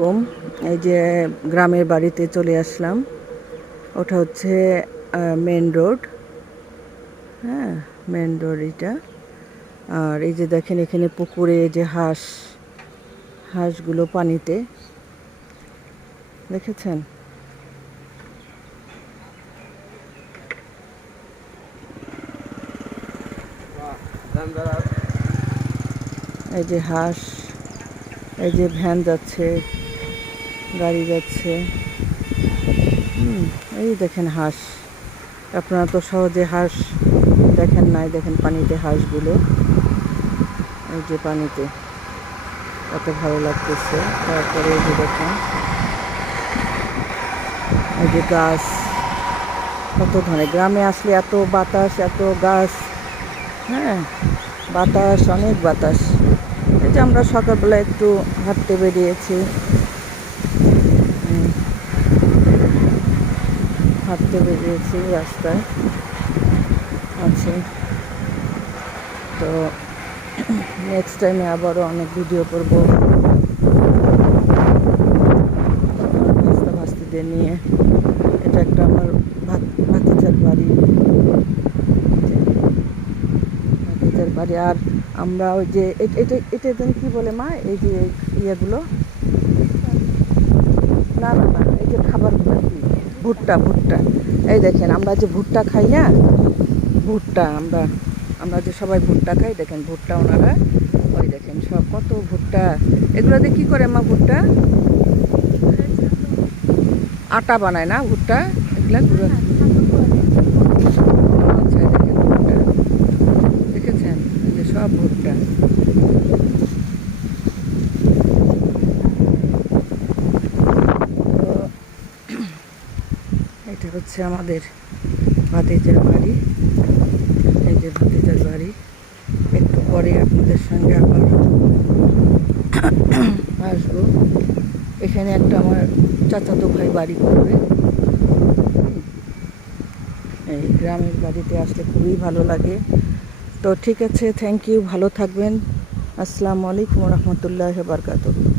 আলাইকুম এই যে গ্রামের বাড়িতে চলে আসলাম। ওটা হচ্ছে মেন রোড হ্যাঁ মেন রোড এটা। আর এই যে দেখেন এখানে পুকুরে যে হাঁস, হাঁসগুলো পানিতে। দেখেছেন? এই যে হাঁস, এই যে ভ্যান যাচ্ছে। গাড়ি যাচ্ছে। এই দেখেন হাঁস। আপনারা তো সহজে হাঁস দেখেন নাই, দেখেন পানিতে হাঁসগুলো। এই যে পানিতে কত ভালো লাগতেছে। তারপরে এই যে দেখেন, এই যে গাছ, কত ধরনের। গ্রামে আসলে এত বাতাস, এত গাছ হ্যাঁ বাতাস, অনেক বাতাস। এই যে আমরা সকালবেলা একটু হাঁটতে বেরিয়েছি। হাঁটতে বেরিয়েছি রাস্তায়। আছে। তো নেক্সট টাইমে আবারও অনেক ভিডিও করব। ভাস্তা ভাস্তিদের নিয়ে। এটা একটা আমার ভাত, ভাতিজার বাড়ি। ভাতিজার বাড়ি। আর আমরা ওই যে এটা এটা কি বলে মা? এই যে ইয়েগুলো? না না না, এই যে খাবারগুলো কি। ভুট্টা ভুট্টা। এই দেখেন, আমরা যে ভুট্টা খাই না, ভুট্টা, আমরা আমরা যে সবাই ভুট্টা খাই, দেখেন ভুট্টা ওনারা, ওই দেখেন সব কত ভুট্টা। এগুলো দিয়ে কী করে মা ভুট্টা? আটা বানায় না ভুট্টা? এগুলা গুঁড়ো আচ্ছা এই দেখেন ভুট্টা দেখেছেন এই যে সব ভুট্টা তো এটা হচ্ছে আমাদের ভাতিজার বাড়ি। এই যে ভাতিজার বাড়ি। একটু পরে আপনাদের সঙ্গে আবার আসব। এখানে একটা আমার চাচাতো ভাই বাড়ি করবে। এই গ্রামের বাড়িতে আসলে খুবই ভালো লাগে। তো ঠিক আছে থ্যাংক ইউ ভালো থাকবেন। আসসালামু আলাইকুম রহমতুল্লাহ বারকাতুহ।